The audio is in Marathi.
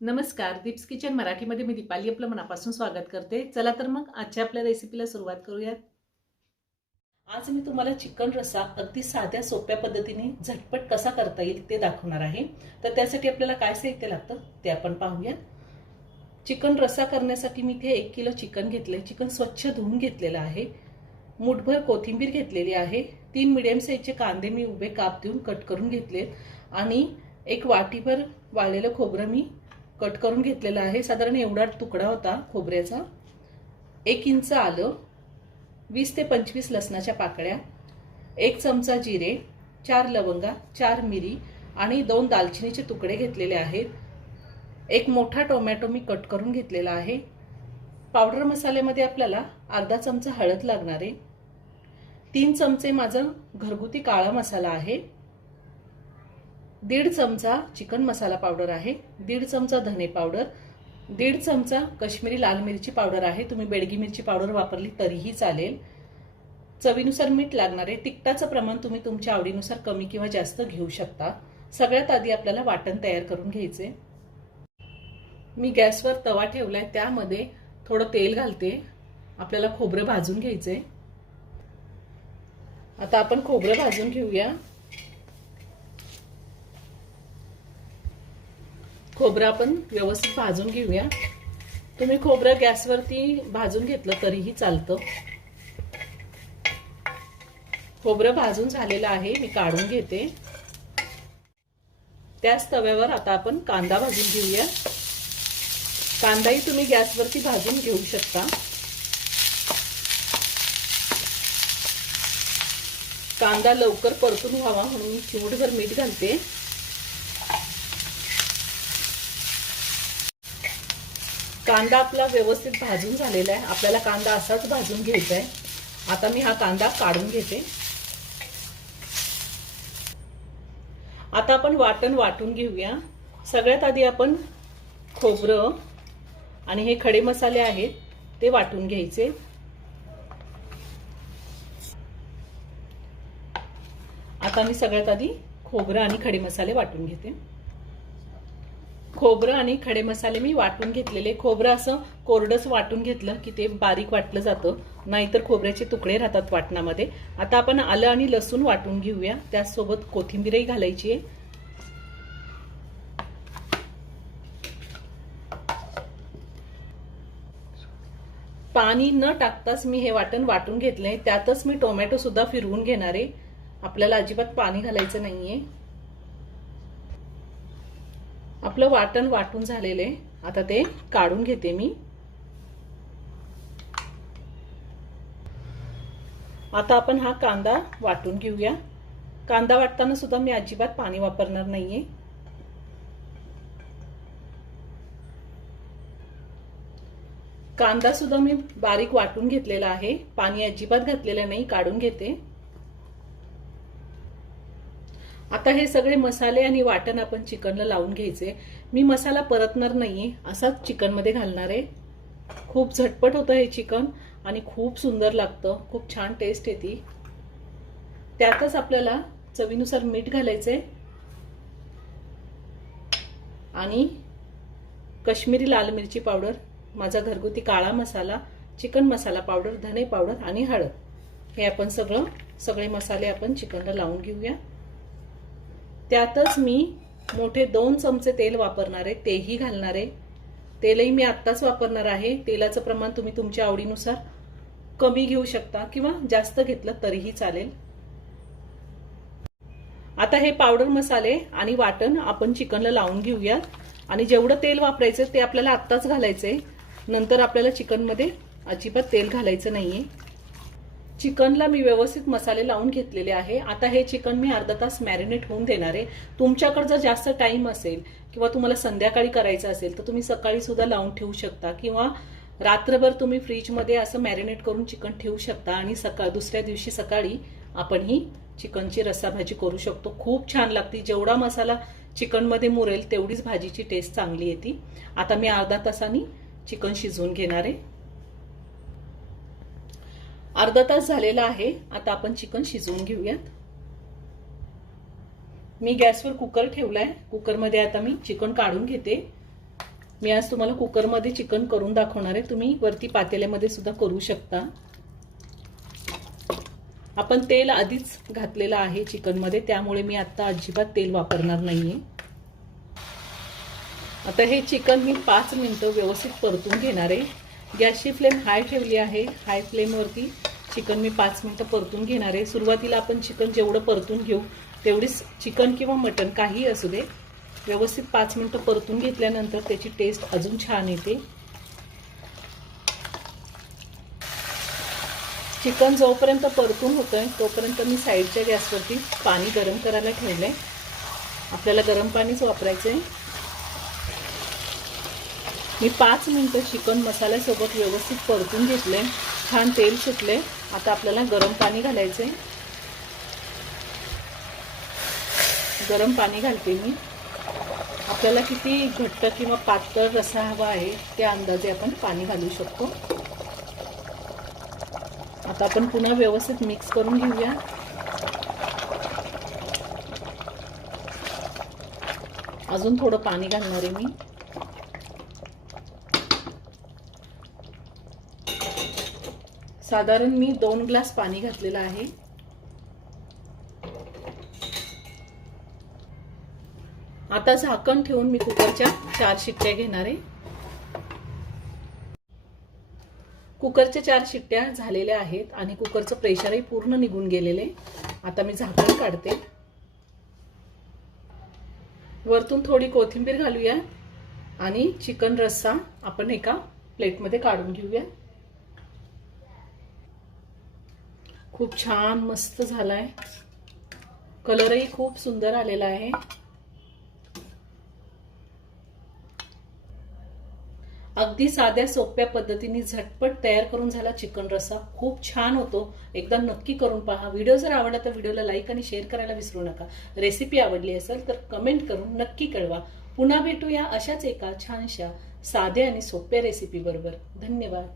नमस्कार, दीप्स किचन मराठीमध्ये मी दीपाली आपलं मनापासून स्वागत करते। चला तर मग आजच्या आपल्या रेसिपीला सुरुवात करूयात। आज मी तुम्हाला चिकन रस्सा अगदी साध्या सोप्या पद्धतीने झटपट कसा करता येईल ते दाखवणार आहे। तर त्यासाठी आपल्याला काय साहित्य लागतं ते आपण पाहूयात। चिकन रस्सा करण्यासाठी मी इथे 1 किलो चिकन घेतले। चिकन स्वच्छ धुवून घेतलेलं आहे। मुठभर कोथिंबीर घेतलेली आहे। 3 मीडियम साईजचे कांदे मी उभे काप देऊन कट करून घेतलेत आणि एक वाटीभर वाळलेलं खोबरं मी कट करून घेतलेला आहे। साधारण एवढा तुकडा होता खोबऱ्याचा। 1 इंच आलं, 20 ते 25 लसणाच्या पाकळ्या, 1 चमचा जिरे, 4 लवंगा, 4 मिरी आणि 2 दालचिनीचे तुकडे घेतलेले आहेत। एक मोठा टोमॅटो मी कट करून घेतलेला आहे। पावडर मसाल्यामध्ये आपल्याला अर्धा चमचा हळद लागणार आहे। 3 चमचे माझा घरगुती काळा मसाला आहे। 1.5 चमचा चिकन मसाला पावडर आहे। 1.5 चमचा धने पावडर, 1.5 चमचा काश्मीरी लाल मिरची पावडर आहे। तुम्ही बेडगी मिरची पावडर वापरली तरीही चालेल। चवीनुसार मीठ लागणार आहे। तिखटाचं प्रमाण तुम्ही तुमच्या आवडीनुसार कमी किंवा जास्त घेऊ शकता। सगळ्यात आधी आपल्याला वाटण तयार करून घ्यायचे। मी गॅसवर तवा ठेवलाय, त्यामध्ये थोडं तेल घालते। आपल्याला खोबरं भाजून घ्यायचे। आता आपण खोबरं भाजून घेऊया। खोबरं आपण व्यवस्थित भाजून घेऊया। तुम्ही खोबरं गॅसवरती भाजून घेतलं तरीही चालतं। खोबरं भाजून झालेलं आहे, मी काढून घेते। त्याच तव्यावर आता आपण कांदा भाजून घेऊया। कांदाही तुम्ही गॅसवरती भाजून घेऊ शकता। कांदा लवकर परतून व्हावा म्हणून मी चिमूटभर मीठ घालते। कांदा आपला व्यवस्थित भाजून झालेला आहे। आपल्याला कांदा असाच भाजून घ्यायचा आहे। आता मी हा कांदा काढून घेते। आता आपण वाटण वाटून घेऊया। सगळ्यात आधी आपण खोबरं आणि हे खडे मसाले आहेत ते वाटून घ्यायचे। आता मी सगळ्यात आधी खोबरं आणि खडे मसाले वाटून घेते। खोबरं आणि खडे मसाले मी वाटून घेतलेले। खोबरं असं कोरडंच वाटून घेतलं की ते बारीक वाटलं जातं, नाहीतर खोबऱ्याचे तुकडे राहतात वाटणामध्ये। आता आपण आलं आणि लसूण वाटून घेऊया। त्यासोबत कोथिंबीरही घालायची आहे। पाणी न टाकताच मी हे वाटण वाटून घेतलंय। त्यातच मी टोमॅटो सुद्धा फिरवून घेणार आहे। आपल्याला अजिबात पाणी घालायचं नाहीये। आपलं वाटण वाटून झालेले, आता ते काढून घेते मी। आता आपण हा कांदा वाटून घेऊया। कांदा वाटताना सुद्धा मी अजिबात पाणी वापरणार नाहीये। कांदा सुद्धा मी बारीक वाटून घेतलेला आहे। पाणी अजिबात घातलेलं नाही, काढून घेते। आता हे सगळे मसाले आणि वाटण आपण चिकनला लावून घ्यायचे। मी मसाला परतणार नाहीये, असाच चिकन मध्ये घालणार आहे। खूप झटपट होतं हे चिकन आणि खूप सुंदर लागतं, खूप छान टेस्ट येते। त्यातच आपल्याला चवीनुसार मीठ घालायचे आणि काश्मीरी लाल मिरची पावडर, माझा घरगुती काळा मसाला, चिकन मसाला पावडर, धने पावडर आणि हळद, हे आपण सगळे मसाले आपण चिकनला लावून घेऊया। त्यातच मी मोठे 2 चमचे तेल वापरणार आहे, तेही घालणार आहे। तेलही मी आत्ताच वापरणार आहे। तेलाचं प्रमाण तुम्ही तुमच्या आवडीनुसार कमी घेऊ शकता किंवा जास्त घेतलं तरीही चालेल। आता हे पावडर मसाले आणि वाटण आपण चिकनला लावून घेऊया आणि जेवढं तेल वापरायचं ते आपल्याला आत्ताच घालायचंय। नंतर आपल्याला चिकनमध्ये अजिबात तेल घालायचं नाहीये। चिकनला मी व्यवस्थित मसाले लावून घेतलेले आहे। आता हे चिकन मी अर्धा तास मॅरिनेट होऊन देणार आहे। तुमच्याकडे जर जास्त टाइम असेल किंवा तुम्हाला संध्याकाळी करायचं असेल तर तुम्ही सकाळी सुद्धा लावून ठेवू शकता किंवा रात्रभर तुम्ही फ्रीजमध्ये असं मॅरिनेट करून चिकन ठेवू शकता आणि दुसऱ्या दिवशी सकाळी आपण ही चिकनची रस्सा भाजी करू शकतो। खूप छान लागते। जेवढा मसाला चिकनमध्ये मुरेल तेवढीच भाजीची टेस्ट चांगली येते। आता मी अर्धा तासांनी चिकन शिजवून घेणार आहे। अर्धा तास झालेला आहे। आता आपण चिकन शिजवून घेऊयात। मी गॅसवर कुकर ठेवलाय। कुकरमध्ये आता मी चिकन काढून घेते। मी आज तुम्हाला कुकरमध्ये चिकन करून दाखवणार आहे. तुम्ही वरती पातेल्यामध्ये सुद्धा करू शकता. आपण तेल आधीच घातलेलं आहे चिकनमध्ये, त्यामुळे मी आता अजिबात तेल वापरणार नाहीये. आता हे चिकन मी 5 मिनिटं व्यवस्थित परतून घेणार आहे. गॅसची फ्लेम हाय ठेवली आहे. हाय फ्लेमवरती चिकन मी 5 मिनिटं परतून घेणार आहे. सुरुवातीला आपण चिकन जेवढं परतून घेऊ तेवढीच चिकन किंवा मटण काही असू दे व्यवस्थित 5 मिनिटं परतून घेतल्यानंतर त्याची टेस्ट अजून छान येते. चिकन जोपर्यंत परतून होतंय तोपर्यंत मी साईडच्या गॅसवरती पाणी गरम करायला ठेवलंय. आपल्याला गरम पाणीच वापरायचंय. मी 5 मिनिटं चिकन मसाल्यासोबत व्यवस्थित परतून घेतले. छान तेल सुटले. आता आपल्याला गरम पाणी घालायचंय. गरम पाणी घालते मी. आपल्याला किती घट्ट किंवा पातळ रस्सा हवा आहे त्या अंदाजे आपण पाणी घालू शकतो. आता आपण पुन्हा व्यवस्थित मिक्स करून घेऊया. अजून थोडं पाणी घालणार आहे मी. साधारण मी 2 ग्लास पाणी घातलेलं आहे. आता झाकण ठेवून मी कुकरच्या 4 शिट्ट्या घेणार आहे. कुकरच्या 4 शिट्ट्या झालेल्या आहेत आणि कुकरचं प्रेशरही पूर्ण निघून गेलेले. आता मी झाकण काढते. वरतून थोडी कोथिंबीर घालूया आणि चिकन रस्सा आपण एका प्लेटमध्ये काढून घेऊया. खूप छान मस्त झालाय. कलरही खूप सुंदर आलेला आहे. अगदी साध्या सोप्या पद्धतीने झटपट तयार करून झाला चिकन रस्सा. खूप छान होतो. एकदा नक्की करून पहा. व्हिडिओ जर आवडला तर व्हिडिओला लाईक आणि शेअर करायला विसरू नका. रेसिपी आवडली असेल तर कमेंट करून नक्की कळवा. पुन्हा भेटूया अशाच एका छानशा साध्या आणि सोप्या रेसिपी बरोबर. धन्यवाद.